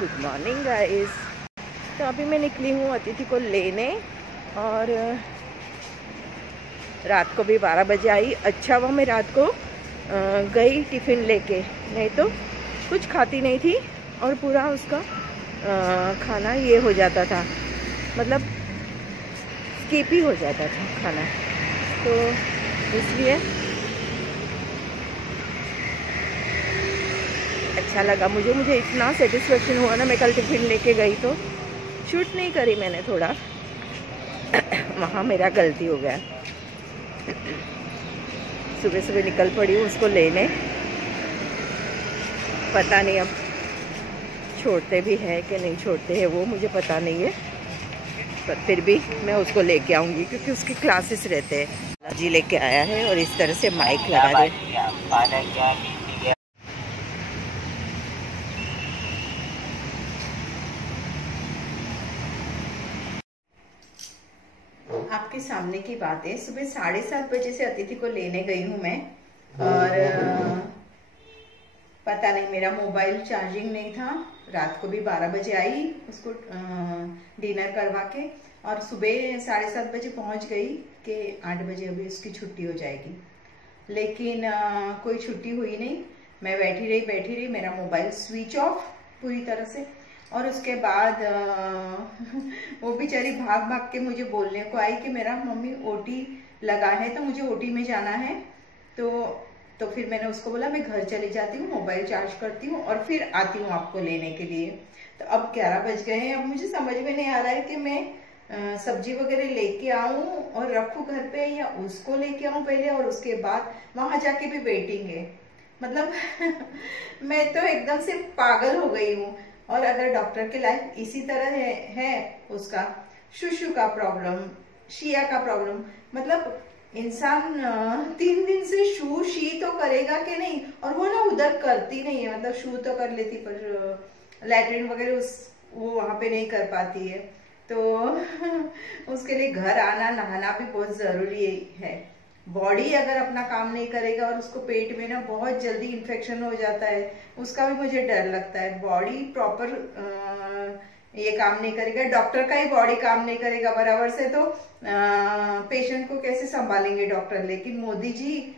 Good morning guys. तो अभी मैं निकली हूँ अतिथि को लेने और रात को भी 12 बजे आई। अच्छा हुआ मैं रात को गई टिफ़िन लेके, नहीं तो कुछ खाती नहीं थी और पूरा उसका खाना ये हो जाता था, मतलब स्किप ही हो जाता था खाना। तो इसलिए अच्छा लगा मुझे इतना सेटिस्फेक्शन हुआ ना। मैं कल टिफ़िन लेके गई तो शूट नहीं करी मैंने, थोड़ा वहाँ मेरा गलती हो गया। सुबह सुबह निकल पड़ी हूँ उसको लेने, पता नहीं अब छोड़ते भी हैं कि नहीं छोड़ते हैं वो मुझे पता नहीं है, पर फिर भी मैं उसको लेके आऊँगी क्योंकि उसकी क्लासेस रहते हैं। जी लेके आया है और इस तरह से माइक लगा दे। आपके सामने की बात है, सुबह 7:30 बजे से अतिथि को लेने गई हूँ मैं और पता नहीं मेरा मोबाइल चार्जिंग नहीं था। रात को भी 12 बजे आई उसको डिनर करवा के और सुबह 7:30 बजे पहुँच गई कि 8 बजे अभी उसकी छुट्टी हो जाएगी, लेकिन कोई छुट्टी हुई नहीं। मैं बैठी रही, मेरा मोबाइल स्विच ऑफ पूरी तरह से। और उसके बाद वो बेचारी भाग भाग के मुझे बोलने को आई कि मेरा मम्मी ओटी लगा है तो मुझे ओटी में जाना है। तो फिर मैंने उसको बोला मैं घर चली जाती हूँ, मोबाइल चार्ज करती हूँ और फिर आती हूँ आपको लेने के लिए। तो अब 11 बज गए हैं। अब मुझे समझ में नहीं आ रहा है कि मैं सब्जी वगैरह लेके आऊँ और रखूँ घर पे या उसको लेके आऊँ पहले और उसके बाद वहां जाके भी वेटिंग है। मतलब मैं तो एकदम से पागल हो गई हूँ। और अगर डॉक्टर की लाइफ इसी तरह है उसका शुशु का प्रॉब्लम, शिया का प्रॉब्लम, मतलब इंसान 3 दिन से शू शी तो करेगा कि नहीं, और वो ना उधर करती नहीं है। मतलब शू तो कर लेती पर लैट्रिन वगैरह वो वहां पे नहीं कर पाती है। तो उसके लिए घर आना नहाना भी बहुत जरूरी है। बॉडी अगर अपना काम नहीं करेगा और उसको पेट में ना बहुत जल्दी इन्फेक्शन हो जाता है, उसका भी मुझे डर लगता है। बॉडी प्रॉपर ये काम नहीं करेगा, डॉक्टर का ही बॉडी काम नहीं करेगा बराबर से, तो पेशेंट को कैसे संभालेंगे डॉक्टर। लेकिन मोदी जी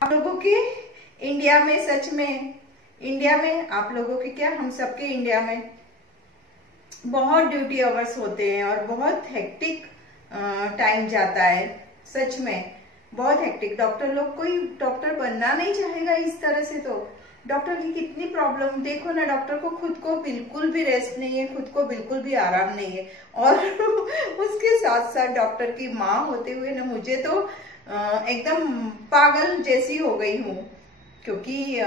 आप लोगों के इंडिया में, सच में इंडिया में आप लोगों के क्या, हम सबके इंडिया में बहुत ड्यूटी आवर्स होते हैं और बहुत हेक्टिक टाइम जाता है। सच में बहुत हेक्टिक। डॉक्टर लोग, कोई डॉक्टर बनना नहीं चाहेगा इस तरह से। तो डॉक्टर की कितनी प्रॉब्लम देखो ना, डॉक्टर को खुद को बिल्कुल भी रेस्ट नहीं है, खुद को बिल्कुल भी आराम नहीं है। और उसके साथ साथ डॉक्टर की माँ होते हुए ना मुझे तो एकदम पागल जैसी हो गई हूँ। क्योंकि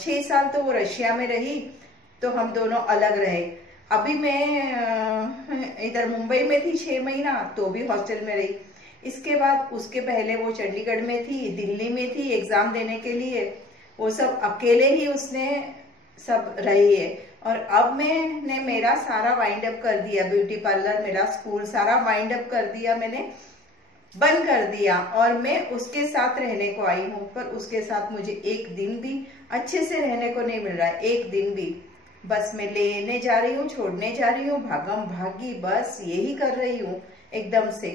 6 साल तो वो रशिया में रही तो हम दोनों अलग रहे। अभी मैं इधर मुंबई में थी 6 महीना, तो भी हॉस्टल में रही। इसके बाद उसके पहले वो चंडीगढ़ में थी, दिल्ली में थी एग्जाम देने के लिए। वो सब अकेले ही उसने सब रही है। और अब मैंने मेरा सारा वाइंड अप कर दिया, ब्यूटी पार्लर, मेरा स्कूल सारा वाइंड अप कर दिया, मैंने बंद कर दिया और मैं उसके साथ रहने को आई हूँ। पर उसके साथ मुझे एक दिन भी अच्छे से रहने को नहीं मिल रहा है, एक दिन भी। बस मैं लेने जा रही हूँ, छोड़ने जा रही हूँ, भागम भागी बस यही कर रही हूँ। एकदम से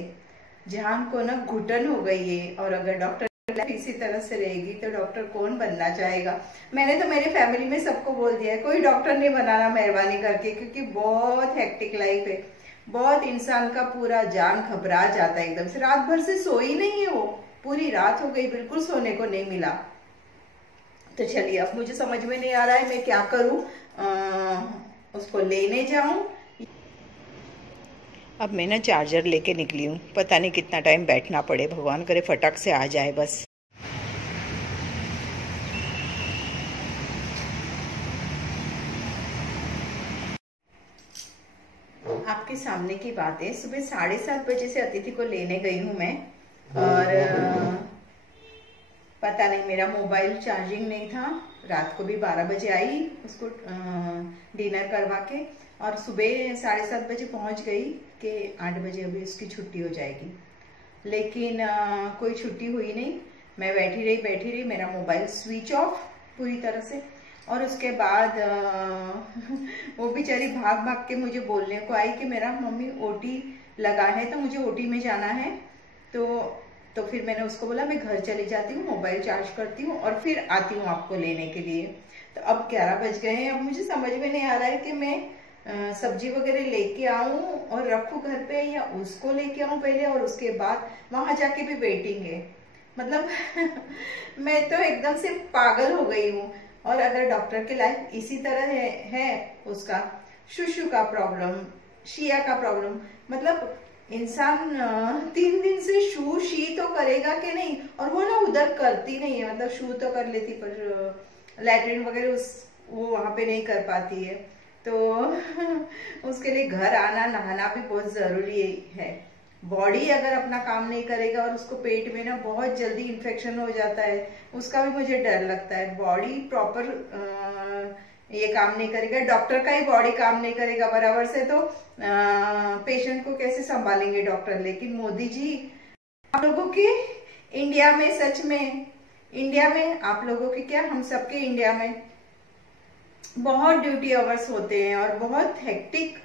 जान को ना घुटन हो गई है। और अगर डॉक्टर इसी तरह से रहेगी तो डॉक्टर कौन बनना चाहेगा। मैंने तो मेरे फैमिली में सबको बोल दिया है कोई डॉक्टर नहीं बनाना मेहरबानी करके, क्योंकि बहुत हेक्टिक लाइफ है। बहुत इंसान का पूरा जान घबरा जाता है एकदम से। रात भर से सोई नहीं है वो, पूरी रात हो गई, बिल्कुल सोने को नहीं मिला। तो चलिए अब मुझे समझ में नहीं आ रहा है मैं क्या करूं, उसको लेने जाऊं। अब मैं ना चार्जर लेके निकली हूँ, पता नहीं कितना टाइम बैठना पड़े, भगवान करे फटाक से आ जाए बस। आपके सामने की बात है, सुबह 7:30 बजे से अतिथि को लेने गई हूँ मैं और पता नहीं मेरा मोबाइल चार्जिंग नहीं था। रात को भी 12 बजे आई उसको डिनर करवा के और सुबह 7:30 बजे पहुंच गई कि 8 बजे अभी उसकी छुट्टी हो जाएगी, लेकिन कोई छुट्टी हुई नहीं। मैं बैठी रही, मेरा मोबाइल स्विच ऑफ पूरी तरह से। और उसके बाद वो बेचारी भाग भाग के मुझे बोलने को आई कि मेरा मम्मी ओटी लगा है तो मुझे ओटी में जाना है। तो फिर मैंने उसको बोला मैं घर चली जाती हूँ, मोबाइल चार्ज करती हूँ और फिर आती हूँ आपको लेने के लिए। तो अब 11 बज गए हैं। अब मुझे समझ में नहीं आ रहा है कि मैं सब्जी वगैरह लेके आऊं और रखूं घर पे या उसको लेके आऊं पहले और उसके बाद वहां जाके भी वेटिंग है। मतलब मैं तो एकदम से पागल हो गई हूँ। और अगर डॉक्टर की लाइफ इसी तरह है उसका शुशु का प्रॉब्लम, शिया का प्रॉब्लम, मतलब इंसान 3 दिन से शू शी तो करेगा कि नहीं, और वो ना उधर करती नहीं है। मतलब शू तो कर लेती पर लैट्रिन वगैरह वो वहां पे नहीं कर पाती है। तो उसके लिए घर आना नहाना भी बहुत जरूरी है। बॉडी अगर अपना काम नहीं करेगा और उसको पेट में ना बहुत जल्दी इन्फेक्शन हो जाता है, उसका भी मुझे डर लगता है। बॉडी प्रॉपर ये काम नहीं करेगा, डॉक्टर का ही बॉडी काम नहीं करेगा बराबर से, तो पेशेंट को कैसे संभालेंगे डॉक्टर। लेकिन मोदी जी आप लोगों के इंडिया में, सच में इंडिया में आप लोगों के क्या, हम सबके इंडिया में बहुत ड्यूटी आवर्स होते हैं और बहुत हेक्टिक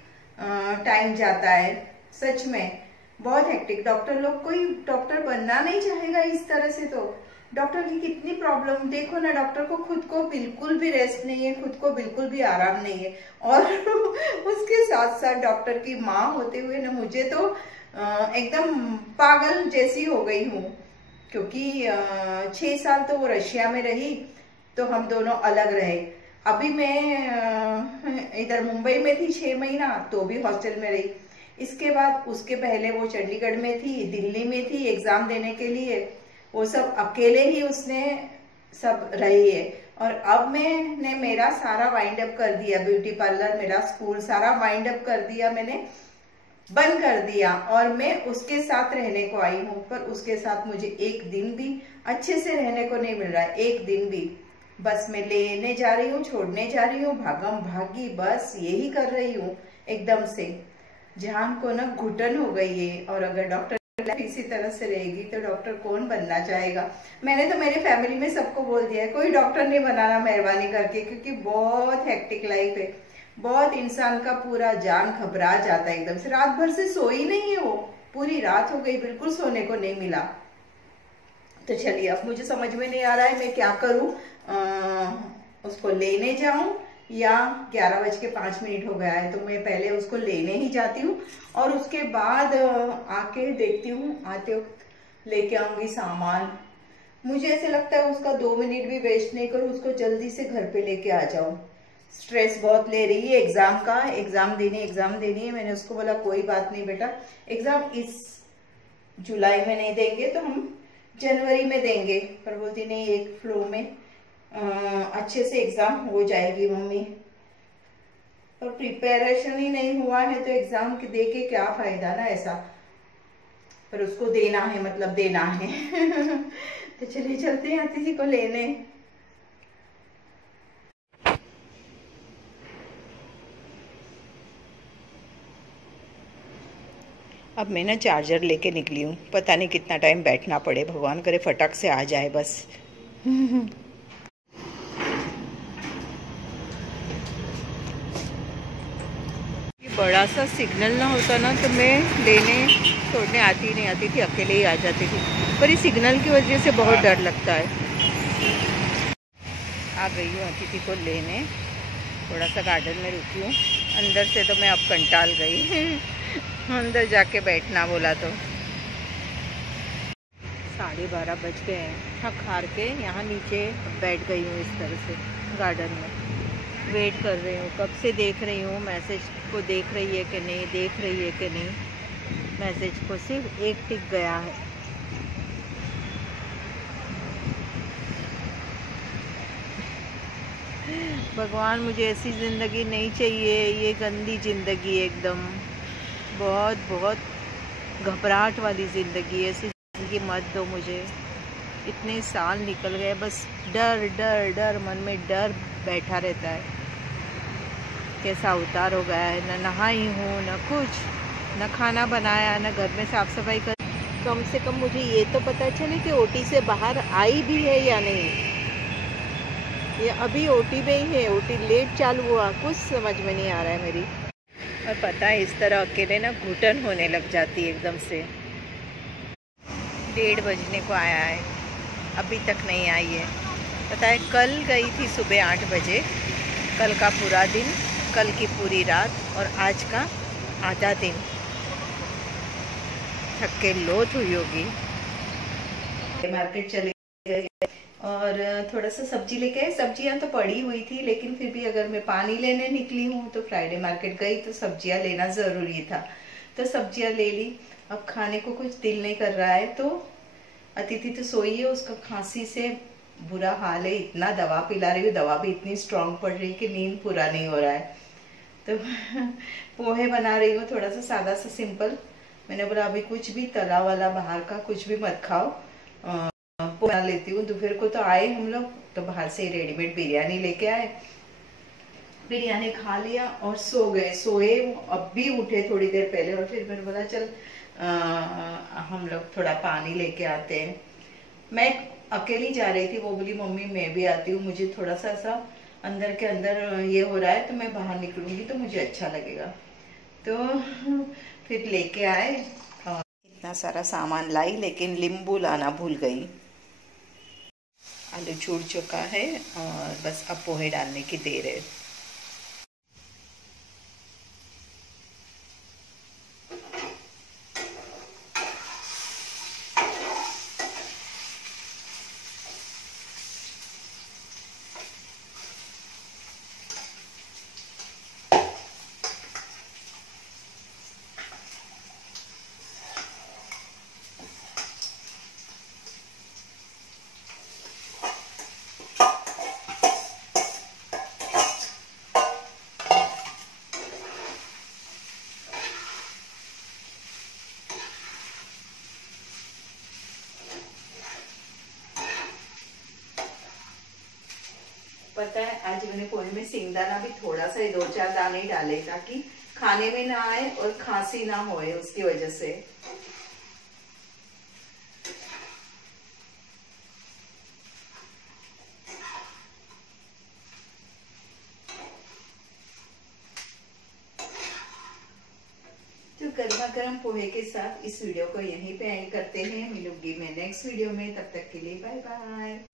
टाइम जाता है। सच में बहुत हेक्टिक। डॉक्टर लोग, कोई डॉक्टर बनना नहीं चाहेगा इस तरह से। तो डॉक्टर की कितनी प्रॉब्लम देखो ना, डॉक्टर को खुद को बिल्कुल भी रेस्ट नहीं है, खुद को बिल्कुल भी आराम नहीं है। और उसके साथ साथ डॉक्टर की माँ होते हुए ना मुझे तो एकदम पागल जैसी हो गई हूँ। क्योंकि 6 साल तो वो रशिया में रही, तो हम दोनों अलग रहे। अभी मैं इधर मुंबई में थी 6 महीना, तो भी हॉस्टल में रही। इसके बाद उसके पहले वो चंडीगढ़ में थी, दिल्ली में थी एग्जाम देने के लिए। वो सब अकेले ही उसने सब रही है। और अब मैंने मेरा सारा वाइंड अप कर दिया, ब्यूटी पार्लर, मेरा स्कूल सारा वाइंड अप कर दिया, मैंने बंद कर दिया। और मैं उसके साथ रहने को आई हूँ, पर उसके साथ मुझे एक दिन भी अच्छे से रहने को नहीं मिल रहा है, एक दिन भी। बस मैं लेने जा रही हूँ, छोड़ने जा रही हूँ, भागम भागी, बस यही कर रही हूँ। एकदम से जान को ना घुटन हो गई है। और अगर डॉक्टर इसी तरह से रहेगी तो डॉक्टर कौन बनना चाहेगा। मैंने तो मेरी फैमिली में सबको बोल दिया है कोई डॉक्टर नहीं बनाना मेहरबानी करके, क्योंकि बहुत हेक्टिक लाइफ है। बहुत इंसान का पूरा जान घबरा जाता है एकदम से। रात भर से सोई नहीं है वो, पूरी रात हो गई, बिल्कुल सोने को नहीं मिला। तो चलिए, अब मुझे समझ में नहीं आ रहा है मैं क्या करूं। उसको लेने जाऊं या 11:05 हो गया है, तो मैं पहले उसको लेने ही जाती हूँ और उसके बाद आके देखती हूँ, आते वक्त लेके आऊंगी सामान। मुझे ऐसे लगता है उसका 2 मिनट भी वेस्ट नहीं करूँ, उसको जल्दी से घर पे लेके आ जाऊँ। स्ट्रेस बहुत ले रही है एग्जाम का, एग्जाम देनी है। मैंने उसको बोला कोई बात नहीं बेटा, एग्जाम इस जुलाई में नहीं देंगे तो हम जनवरी में देंगे। पर बोलती नहीं, एक फ्लो में अच्छे से एग्जाम हो जाएगी मम्मी। पर प्रिपरेशन ही नहीं हुआ है तो एग्जाम दे के क्या फायदा ना ऐसा। पर उसको देना है, मतलब देना है। तो चलिए चलते हैं आती जी को लेने। अब मैं ना चार्जर लेके निकली हूँ, पता नहीं कितना टाइम बैठना पड़े, भगवान करे फटाक से आ जाए बस। बड़ा सा सिग्नल ना होता ना तो मैं लेने छोड़ने आती थी, अकेले ही आ जाती थी। पर इस सिग्नल की वजह से बहुत डर लगता है। आ गई हूँ अतिथि को लेने, थोड़ा सा गार्डन में रुकी हूँ। अंदर से तो मैं अब कंटाल गई। अंदर जाके बैठना बोला तो 12:30 बज गए हैं। थक हार के यहाँ नीचे बैठ गई हूँ इस तरह से गार्डन में। वेट कर रही हूँ, कब से देख रही हूँ मैसेज को, देख रही है कि नहीं, देख रही है कि नहीं। मैसेज को सिर्फ एक टिक गया है। भगवान मुझे ऐसी ज़िंदगी नहीं चाहिए, ये गंदी ज़िंदगी है एकदम। बहुत बहुत घबराहट वाली ज़िंदगी है, ऐसी ज़िंदगी मत दो मुझे। इतने साल निकल गए, बस डर डर डर, मन में डर बैठा रहता है। कैसा अवतार हो गया है, न नहाई हूँ, न कुछ, न खाना बनाया, न घर में साफ सफाई कर। कम से कम मुझे ये तो पता चले कि ओटी से बाहर आई भी है या नहीं। ये अभी ओटी में ही है, ओटी लेट चालू हुआ, कुछ समझ में नहीं आ रहा है मेरी। और पता है इस तरह अकेले ना घुटन होने लग जाती है एकदम से। 1:30 बजने को आया है, अभी तक नहीं आई है। पता है कल गई थी सुबह 8 बजे, कल का पूरा दिन, कल की पूरी रात और आज का आधा दिन थक के लोथ हुई होगी। मार्केट चले गए और थोड़ा सा सब्जी लेके आए। सब्जियां तो पड़ी हुई थी, लेकिन फिर भी अगर मैं पानी लेने निकली हूँ तो फ्राइडे मार्केट गई तो सब्जियां लेना ज़रूरी था, तो सब्जियां ले ली। अब खाने को कुछ दिल नहीं कर रहा है, तो अतिथि तो सोई है, उसका खांसी से बुरा हाल है, इतना दवा पिला रही हूँ, दवा भी इतनी स्ट्रांग पड़ रही है कि नींद पूरा नहीं हो रहा है। तो पोहे बना रही हूँ, थोड़ा सा सादा सा सिंपल। मैंने बोला अभी कुछ भी तला वाला बाहर का कुछ भी मत खाओ, बना लेती हूँ। दोपहर को तो आए हम लोग, तो बाहर से रेडीमेड बिरयानी लेके आए, बिरयानी खा लिया और सो गए। सोए अब भी उठे थोड़ी देर पहले, और फिर मैंने बोला चल हम लोग थोड़ा पानी लेके आते हैं। मैं अकेली जा रही थी, वो बोली मम्मी मैं भी आती हूँ, मुझे थोड़ा सा ऐसा अंदर के अंदर ये हो रहा है, तो मैं बाहर निकलूंगी तो मुझे अच्छा लगेगा। तो फिर लेके आए, इतना सारा सामान लाई, लेकिन नींबू लाना भूल गई। आलू छूट चुका है और बस अब पोहे डालने की देर है। पता है आज मैंने पोहे में सिंगदाना भी थोड़ा सा 2-4 दाने ही डाले, ताकि खाने में ना आए और खांसी ना होए उसकी वजह से। तो गर्मा गर्म पोहे के साथ इस वीडियो को यहीं पे एंड करते हैं। मिलूंगी मैं नेक्स्ट वीडियो में, तब तक के लिए बाय बाय।